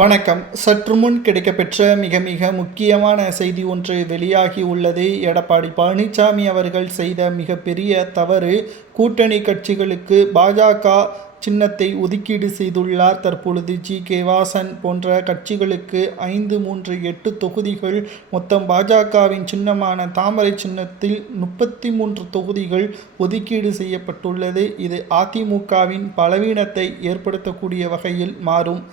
வணக்கம். சற்று முன் கிடைக்கப்பெற்ற மிக மிக முக்கியமான செய்தி ஒன்று வெளியாகி உள்ளது. எடப்பாடி பழனிசாமி அவர்கள் செய்த மிகப்பெரிய தவறு. கூட்டணி கட்சிகளுக்கு பாஜக சின்னத்தை ஒதுக்கீடு செய்துள்ளார். தற்பொழுது ஜி.கே. வாசன் போன்ற கட்சிகளுக்கு 538 தொகுதிகள், மொத்தம் பாஜகவின் சின்னமான தாமரை சின்னத்தில் 33 தொகுதிகள் ஒதுக்கீடு செய்யப்பட்டுள்ளது. இது அதிமுகவின் பலவீனத்தை ஏற்படுத்தக்கூடிய வகையில் மாறும்.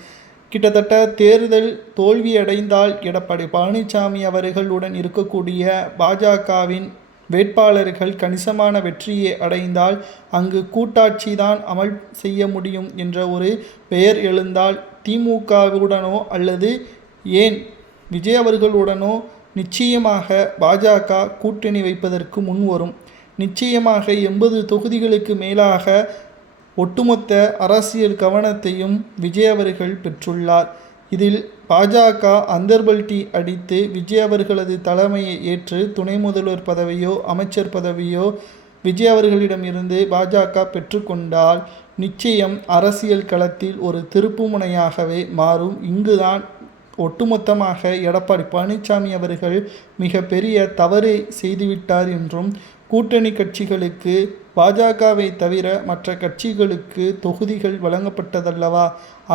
கிட்டத்தட்ட தேர்தல் தோல்வியடைந்தால் எடப்பாடி பழனிசாமி அவர்களுடன் இருக்கக்கூடிய பாஜகவின் வேட்பாளர்கள் கணிசமான வெற்றியை அடைந்தால் அங்கு கூட்டாட்சி தான் அமல் செய்ய முடியும் என்ற ஒரு பெயர் எழுந்தால் திமுகவுடனோ அல்லது ஏன் விஜய் அவர்களுடனோ நிச்சயமாக பாஜக கூட்டணி வைப்பதற்கு முன்வரும். நிச்சயமாக 80 தொகுதிகளுக்கு மேலாக ஒட்டுமொத்த அரசியல் கவனத்தையும் விஜய் அவர்கள் பெற்றுள்ளார். இதில் பாஜக அந்தர்பல்டி அடித்து விஜய் அவர்களது தலைமையை ஏற்று துணை முதல்வர் பதவியோ அமைச்சர் பதவியோ விஜய் அவர்களிடம் இருந்து பாஜக பெற்றுக்கொண்டால் நிச்சயம் அரசியல் களத்தில் ஒரு திருப்புமுனையாகவே மாறும். இங்குதான் ஒட்டுமொத்தமாக எடப்பாடி பழனிசாமி அவர்கள் மிக பெரிய தவறை செய்துவிட்டார் என்றும், கூட்டணி கட்சிகளுக்கு பாஜகவை தவிர மற்ற கட்சிகளுக்கு தொகுதிகள் வழங்கப்பட்டதல்லவா,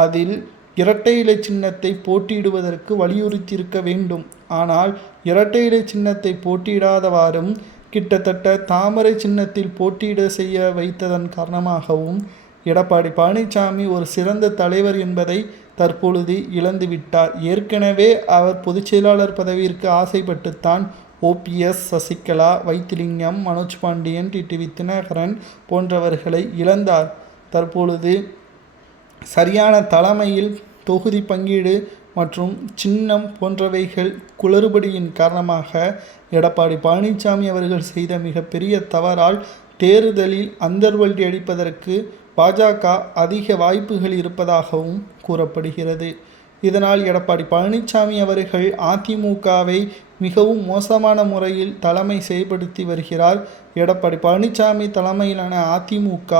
அதில் இரட்டை இலை சின்னத்தை போட்டியிடுவதற்கு வலியுறுத்தியிருக்க வேண்டும். ஆனால் இரட்டை இலை சின்னத்தை போட்டியிடாதவாறும் கிட்டத்தட்ட தாமரை சின்னத்தில் போட்டியிட செய்ய வைத்ததன் காரணமாகவும் எடப்பாடி பழனிசாமி ஒரு சிறந்த தலைவர் என்பதை தற்பொழுது இழந்துவிட்டார். ஏற்கனவே அவர் பொதுச் செயலாளர் பதவியிற்கு ஆசைப்பட்டுத்தான் ஓபிஎஸ், சசிகலா, வைத்திலிங்கம், மனோஜ் பாண்டியன், டிடிவி தினகரன் போன்றவர்களை இழந்தார். தற்பொழுது சரியான தலைமையில் தொகுதி பங்கீடு மற்றும் சின்னம் போன்றவைகள் குளறுபடியின் காரணமாக எடப்பாடி பழனிசாமி அவர்கள் செய்த மிகப்பெரிய தவறால் தேர்தலில் அந்தர்வல்டி அடிப்பதற்கு பாஜக அதிக வாய்ப்புகள் இருப்பதாகவும் கூறப்படுகிறது. இதனால் எடப்பாடி பழனிசாமி அவர்கள் அதிமுகவை மிகவும் மோசமான முறையில் தலைமை செயல்படுத்தி வருகிறார். எடப்பாடி பழனிசாமி தலைமையிலான அதிமுக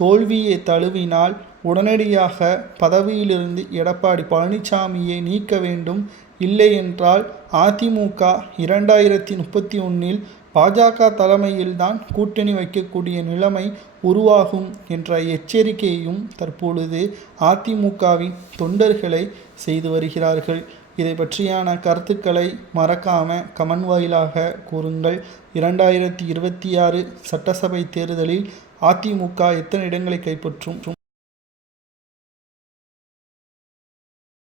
தோல்வியை தழுவினால் உடனடியாக பதவியிலிருந்து எடப்பாடி பழனிசாமியை நீக்க வேண்டும். இல்லை என்றால் அதிமுக 2031 பாஜக தலைமையில்தான் கூட்டணி வைக்கக்கூடிய நிலைமை உருவாகும் என்ற எச்சரிக்கையையும் தற்பொழுது அதிமுகவின் தொண்டர்களை செய்து வருகிறார்கள். இதை பற்றியான கருத்துக்களை மறக்காம கமெண்ட் வாயிலாக கூறுங்கள். 2026 சட்டசபை தேர்தலில் அதிமுக எத்தனை இடங்களை கைப்பற்றும்?